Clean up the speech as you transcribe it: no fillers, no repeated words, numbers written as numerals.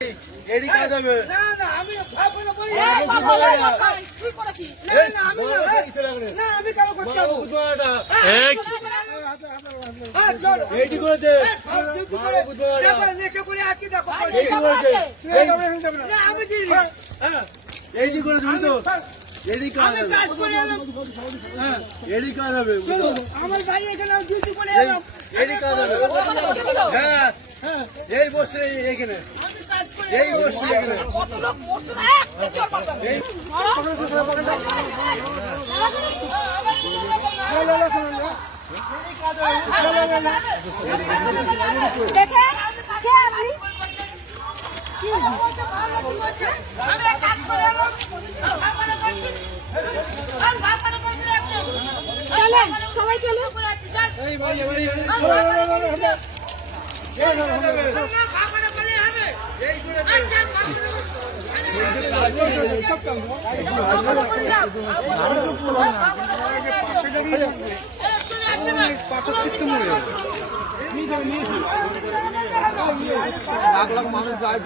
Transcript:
এডি কাজ হবে না না আমি ভয় করে বলি না, বাবা, বাবা, তুই করেছিস না না আমি না আমি কেন করতে যাব এডি করেছে দেখো নেশা করে আছি দেখো এডি করেছে না আমি দিই এডি করেছে বুঝছো এডি কাজ আমি হবে কাজ করে এলাম হ্যাঁ এডি কাজ হবে বুঝছো আমার বাড়ি এখানে ডিউটি করে এলাম এডি কাজ হবে হ্যাঁ হ্যাঁ এই বসে এইখানে আমি কাজ করে এই বসে এখানে কত লোক মরতো না একটা চল পারতো এই দেখে কে আপনি আমি কাজ করে এলাম চলেন সবাই চলো এই ভাই এই মানুষ যায়